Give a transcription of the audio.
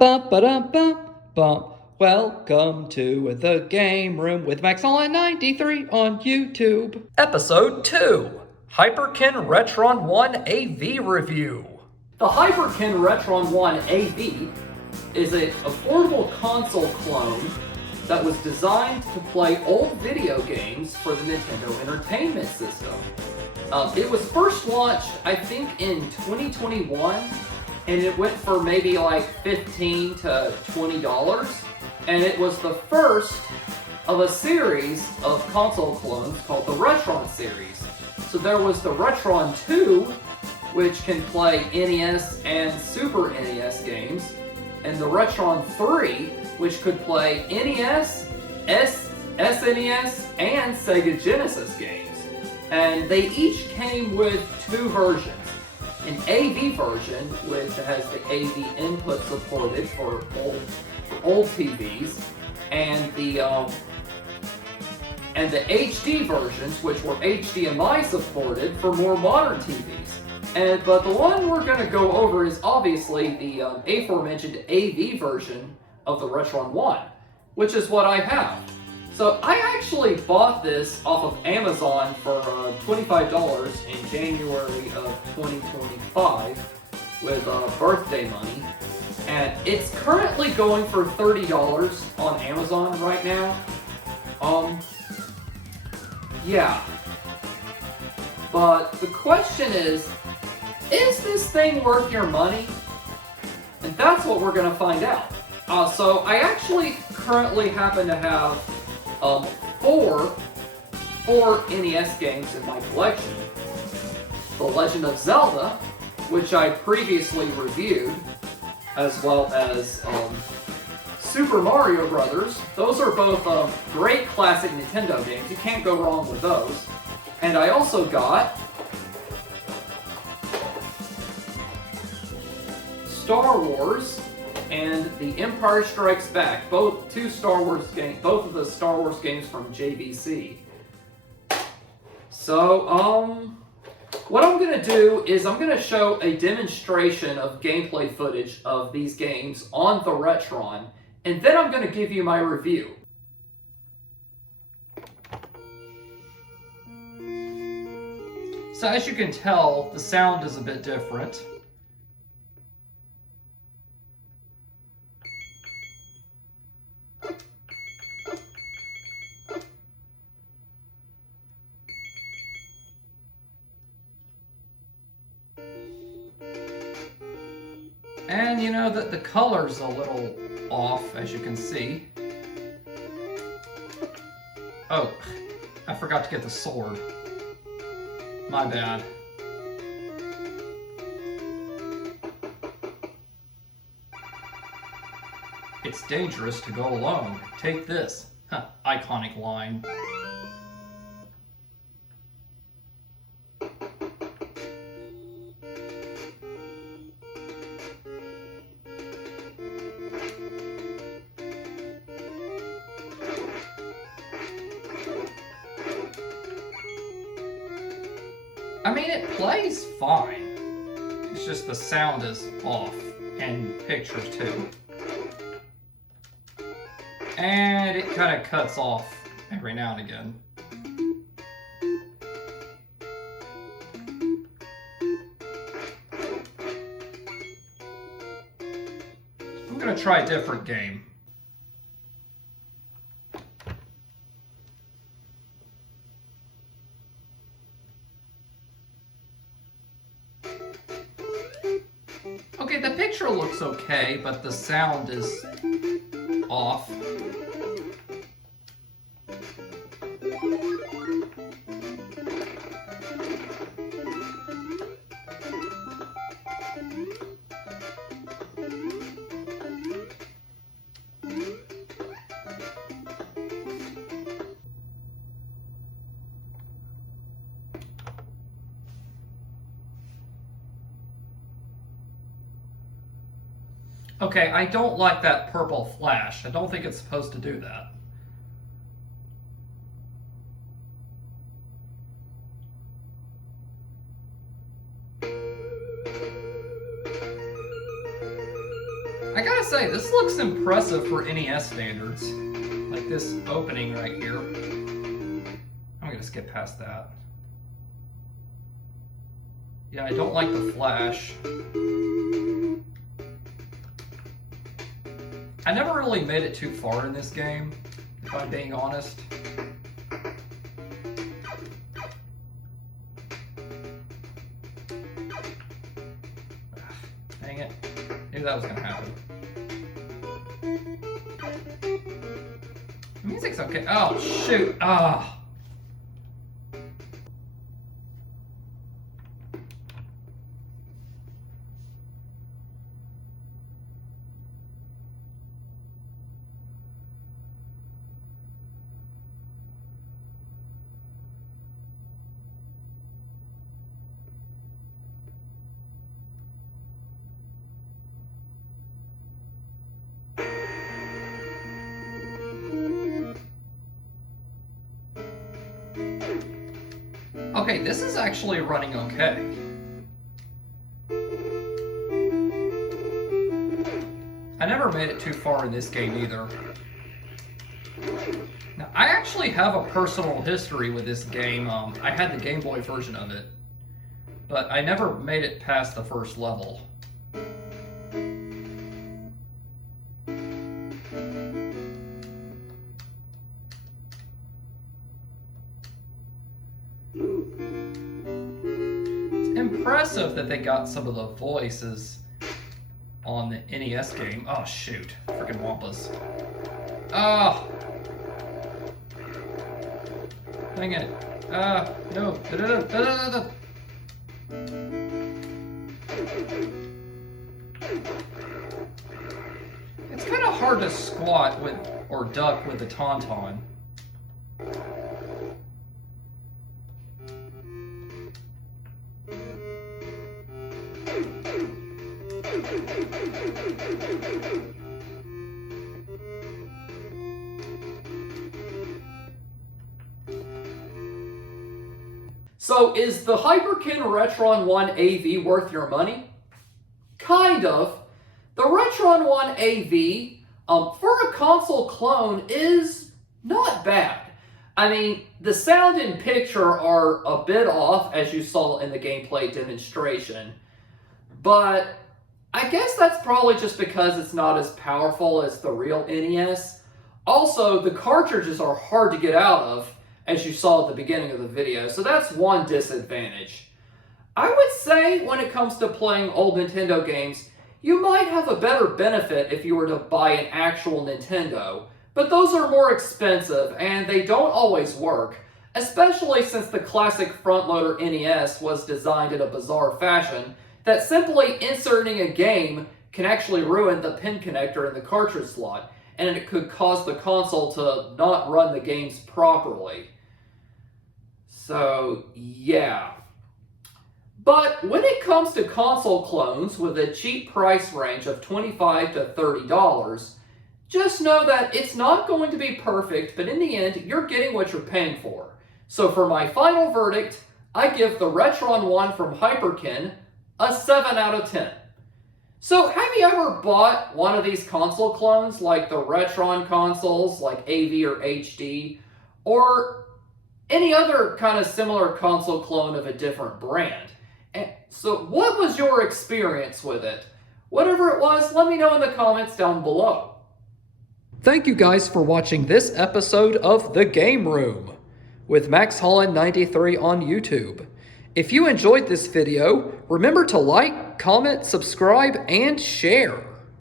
Ba-ba-da-ba-bum. Welcome to the Game Room with Maxolin93 on YouTube. Episode 2, Hyperkin Retron 1 AV Review. The Hyperkin Retron 1 AV is an affordable console clone that was designed to play old video games for the Nintendo Entertainment System. It was first launched, I think, in 2021, and it went for maybe like $15 to $20, and it was the first of a series of console clones called the Retron series. So there was the Retron 2, which can play NES and Super NES games, and the Retron 3, which could play NES, SNES, and Sega Genesis games. And they each came with two versions. An AV version, which has the AV input supported for old TVs, and the HD versions, which were HDMI supported for more modern TVs. But the one we're going to go over is obviously the aforementioned AV version of the Retron 1, which is what I have. So I actually bought this off of Amazon for $25 in January of 2025 with birthday money. And it's currently going for $30 on Amazon right now. Yeah. But the question is this thing worth your money? And that's what we're going to find out. So I actually currently happen to have four NES games in my collection. The Legend of Zelda, which I previously reviewed, as well as Super Mario Brothers. Those are both great classic Nintendo games. You can't go wrong with those. And I also got Star Wars and The Empire Strikes Back, both of the Star Wars games from JVC. So, what I'm going to do is I'm going to show a demonstration of gameplay footage of these games on the Retron, and then I'm going to give you my review. So as you can tell, the sound is a bit different. And you know that the color's a little off, as you can see. Oh, I forgot to get the sword. My bad. It's dangerous to go alone. Take this. Huh, iconic line. I mean, it plays fine. It's just the sound is off, and pictures too. And it kind of cuts off every now and again. I'm gonna try a different game. Okay, the picture looks okay, but the sound is off. Okay, I don't like that purple flash. I don't think it's supposed to do that. I gotta say, say, this looks impressive for NES standards. Like this opening right here. I'm gonna skip past that. Yeah, I don't like the flash. I never really made it too far in this game, if I'm being honest. Dang it. Knew that was gonna happen. The music's okay. Oh, shoot. Ah. Okay, this is actually running okay. I never made it too far in this game either. Now, I actually have a personal history with this game. I had the Game Boy version of it, but I never made it past the first level. Impressive that they got some of the voices on the NES game. Oh shoot, freaking Wampas. Oh! Dang it. No. It's kind of hard to squat with, or duck with the Tauntaun. So is the Hyperkin Retron 1 AV worth your money? Kind of. The Retron 1 AV, for a console clone, is not bad. I mean, the sound and picture are a bit off, as you saw in the gameplay demonstration, but I guess that's probably just because it's not as powerful as the real NES. Also, the cartridges are hard to get out of, as you saw at the beginning of the video, so that's one disadvantage. I would say when it comes to playing old Nintendo games, you might have a better benefit if you were to buy an actual Nintendo, but those are more expensive and they don't always work, especially since the classic front-loader NES was designed in a bizarre fashion that simply inserting a game can actually ruin the pin connector in the cartridge slot, and it could cause the console to not run the games properly. So, yeah. But when it comes to console clones with a cheap price range of $25 to $30, just know that it's not going to be perfect, but in the end, you're getting what you're paying for. So for my final verdict, I give the Retron 1 from Hyperkin a 7 out of 10. So have you ever bought one of these console clones, like the Retron consoles, like AV or HD, or any other kind of similar console clone of a different brand? And so what was your experience with it? Whatever it was, let me know in the comments down below. Thank you guys for watching this episode of The Game Room with Max Holland 93 on YouTube. If you enjoyed this video, remember to like, comment, subscribe, and share.